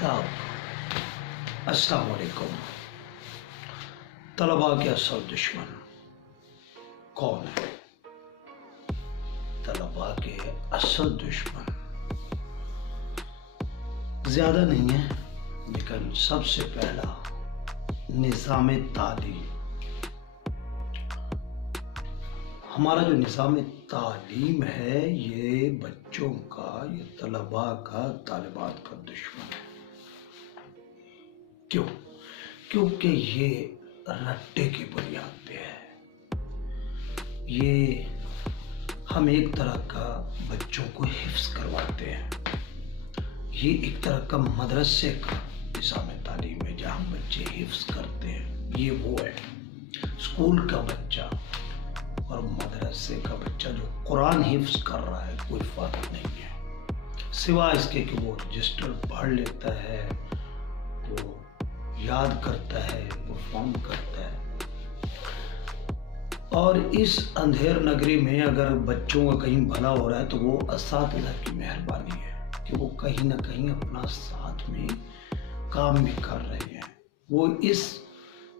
आदाब, अस्सलाम वालेकुम। तलबा के असल दुश्मन कौन है? तलबा के असल दुश्मन ज़्यादा नहीं है, लेकिन सबसे पहला निज़ाम तालीम। हमारा जो निज़ाम तालीम है ये बच्चों का, ये तलबा का, तालिबात का दुश्मन है। क्यों? क्योंकि ये रट्टे की बुनियाद पे है। ये हम एक तरह का बच्चों को हिफ्स करवाते हैं। ये एक तरह का मदरसे का निज़ाम तालीम है जहाँ बच्चे हिफ्स करते हैं। ये वो है, स्कूल का बच्चा और मदरसे का बच्चा जो कुरान हिफ्स कर रहा है, कोई फर्क नहीं है, सिवाय इसके कि वो रजिस्टर पढ़ लेता है, वो याद करता है, परफॉर्म करता है। और इस अंधेर नगरी में अगर बच्चों का कहीं भला हो रहा है तो वो असातिज़ा की मेहरबानी है कि वो कहीं ना कहीं अपना साथ में काम भी कर रहे हैं। वो इस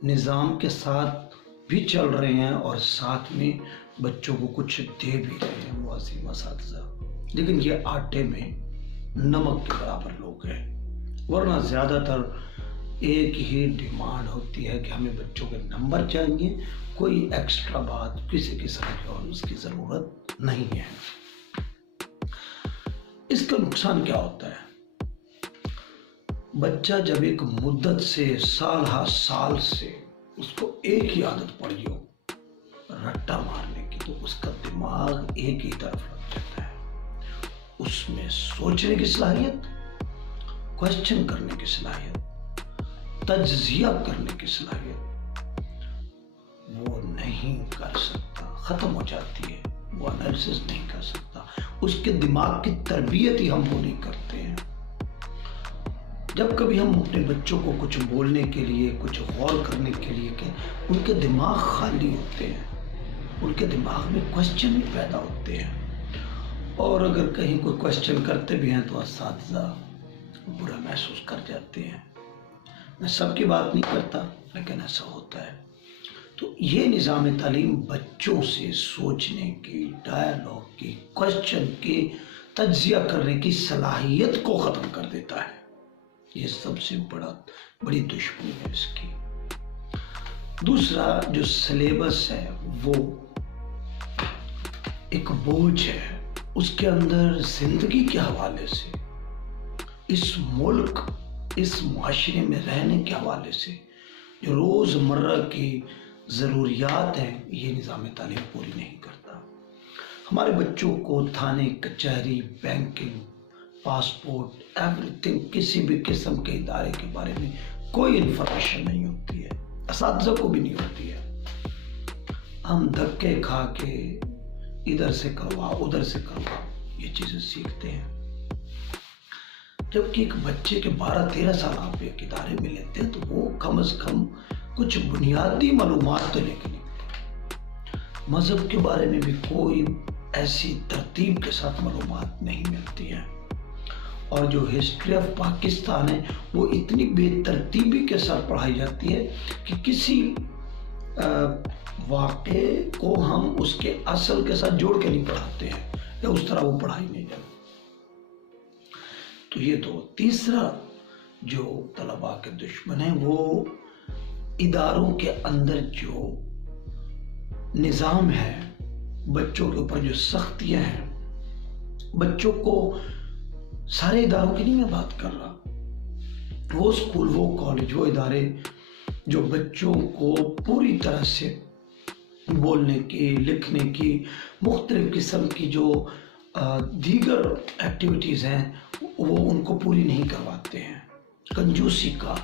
निज़ाम के साथ भी चल रहे हैं और साथ में बच्चों को कुछ दे भी रहे हैं, वो अजीम असातिज़ा। लेकिन ये आटे में नमक के बराबर लोग हैं, वरना ज़्यादातर एक ही डिमांड होती है कि हमें बच्चों के नंबर चाहिए, कोई एक्स्ट्रा बात किसी किस्म की और उसकी ज़रूरत नहीं है। इसका नुकसान क्या होता है? बच्चा जब एक मुद्दत से, साल हा साल से उसको एक ही आदत पड़ी हो, रट्टा मारने की, तो उसका दिमाग एक ही तरफ लग जाता है। उसमें सोचने की सलाहियत, क्वेश्चन करने की सलाहियत, तज्जिया करने की सलाहियत वो नहीं कर सकता, ख़त्म हो जाती है। वो एनालिसिस नहीं कर सकता, उसके दिमाग की तरबियत ही हम वो नहीं करते हैं। जब कभी हम अपने बच्चों को कुछ बोलने के लिए, कुछ गौर करने के लिए कि उनके दिमाग खाली होते हैं, उनके दिमाग में क्वेश्चन भी पैदा होते हैं, और अगर कहीं कोई क्वेश्चन करते भी हैं तो असातिज़ा बुरा महसूस कर जाते हैं। मैं सबकी बात नहीं करता, लेकिन ऐसा होता है। तो ये निज़ाम तालीम बच्चों से सोचने की, डायलॉग की, क्वेश्चन की, तज्जिया करने की सलाहियत को ख़त्म कर देता है। ये सबसे बड़ी दुश्मनी है इसकी। दूसरा जो सिलेबस है वो एक बोझ है, उसके अंदर ज़िंदगी के हवाले से, इस मुल्क, इस माशरे में रहने के हवाले से जो रोज़मर्रा की ज़रूरियात हैं, ये निज़ाम तालीम पूरी नहीं करता। हमारे बच्चों को थाने, कचहरी, बैंकिंग, पासपोर्ट, एवरीथिंग, किसी भी किस्म के इदारे के बारे में कोई इन्फॉर्मेशन नहीं होती है, असातिज़ा को भी नहीं होती है। हम धक्के खा के इधर से करवाओ, उधर से करवाओ, ये चीज़ें सीखते हैं। जबकि एक बच्चे के 12-13 साल आप एक इदारे में लेते हैं तो वो कम से कम कुछ बुनियादी मालूमात तो लेके निकले। मज़हब के बारे में भी कोई ऐसी तरतीब के साथ मालूमात नहीं मिलती है, और जो हिस्ट्री ऑफ पाकिस्तान है वो इतनी बेतरतीबी के साथ पढ़ाई जाती है कि किसी वाक़े को हम उसके असल के साथ जोड़ के नहीं पढ़ाते हैं, या उस तरह वो पढ़ाई नहीं जाती। तो ये तो तीसरा जो तलबा के दुश्मन है वो इदारों के अंदर जो निज़ाम है, बच्चों के ऊपर जो सख्तियाँ हैं, बच्चों को, सारे इदारों की नहीं मैं बात कर रहा, वो स्कूल, वो कॉलेज, वो इदारे जो बच्चों को पूरी तरह से बोलने की, लिखने की, मुख्तलिफ किस्म की जो दीगर एक्टिविटीज़ हैं वो उनको पूरी नहीं करवाते हैं। कंजूसी का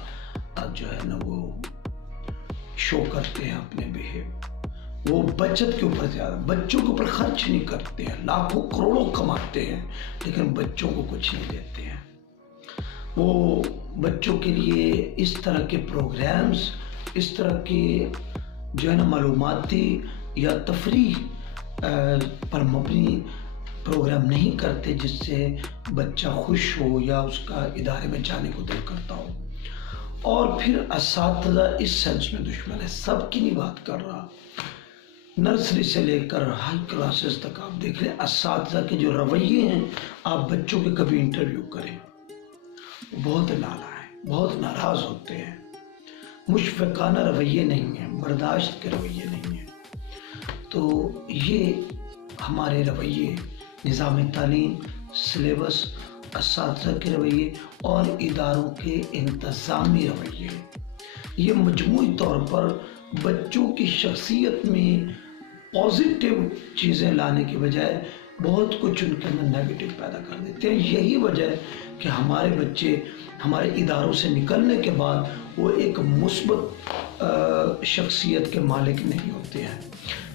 जो है ना वो शो करते हैं अपने बिहेव। वो बचत के ऊपर ज़्यादा, बच्चों के ऊपर खर्च नहीं करते हैं, लाखों करोड़ों कमाते हैं लेकिन बच्चों को कुछ नहीं देते हैं। वो बच्चों के लिए इस तरह के प्रोग्राम्स, इस तरह के जो है ना मालूमाती या तफरीह पर मबनी پروگرام نہیں کرتے جس سے بچہ خوش ہو یا اس کا ادارے میں جانے کو دل کرتا ہو. اور پھر اساتذہ اس سینس میں دشمن ہے. سب کی نہیں بات کر رہا، نرسری سے لے کر ہائی کلاسز تک آپ دیکھ لیں، اساتذہ کے جو رویے ہیں، آپ بچوں کے کبھی انٹرویو کریں، بہت نالا ہے، بہت ناراض ہوتے ہیں. مشفقانہ رویے نہیں ہیں، برداشت کے رویے نہیں ہیں. تو یہ ہمارے رویے، نظام تعلیم، سلیبس، اساتذہ کے رویے اور اداروں کے انتظامی رویے، یہ مجموعی طور پر بچوں کی شخصیت میں پازیٹیو چیزیں لانے کے بجائے بہت کچھ ان کے اندر نیگیٹو پیدا کر دیتے ہیں. یہی وجہ ہے کہ ہمارے بچے ہمارے اداروں سے نکلنے کے بعد وہ ایک مثبت شخصیت کے مالک نہیں ہوتے ہیں.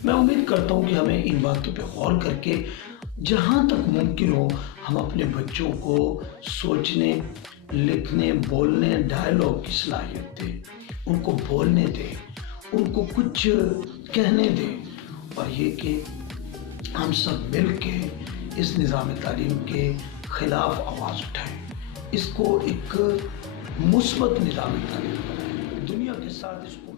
میں امید کرتا ہوں کہ ہمیں ان باتوں پہ غور کر کے جہاں تک ممکن ہو ہم اپنے بچوں کو سوچنے، لکھنے، بولنے، ڈائیلاگ کی صلاحیت دیں، ان کو بولنے دیں، ان کو کچھ کہنے دیں، اور یہ کہ ہم سب مل کے اس نظام تعلیم کے خلاف آواز اٹھائیں، اس کو ایک مثبت نظام تعلیم بنائیں، دنیا کے ساتھ اس کو